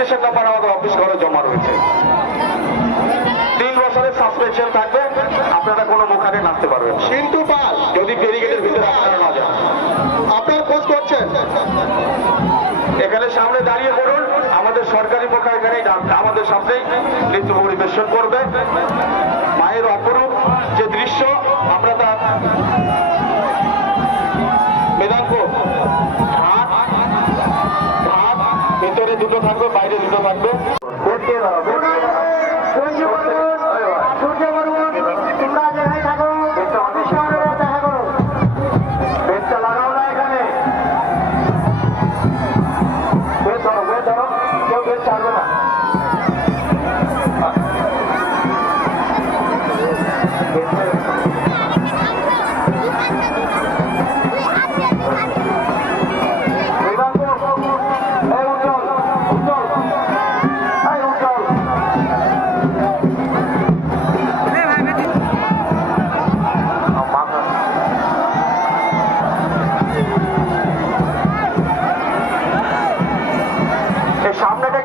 Registration number আমাদের office ঘরে জমা রয়েছে। 3 বছরের সাসপেনশন থাকবে, আপনারা কোনো মুখানে নাচতে পারবেন কিন্তু পাল যদি ব্যারিকেডের ভিতরে আপনারা না যান। আপনার খোঁজ করছেন, এখানে সামনে দাঁড়িয়ে পড়ুন, আমাদের সরকারি পক্ষ এখানেই আমাদের সামনেই নৃত্য পরিবেশন করবে। মায়ের অপরূপ যে দৃশ্য আমরা তার বেদাঙ্গ হাত হাত ভিতরে দুটো থাকবে, বাইরে দুটো থাকবে। সামনেটা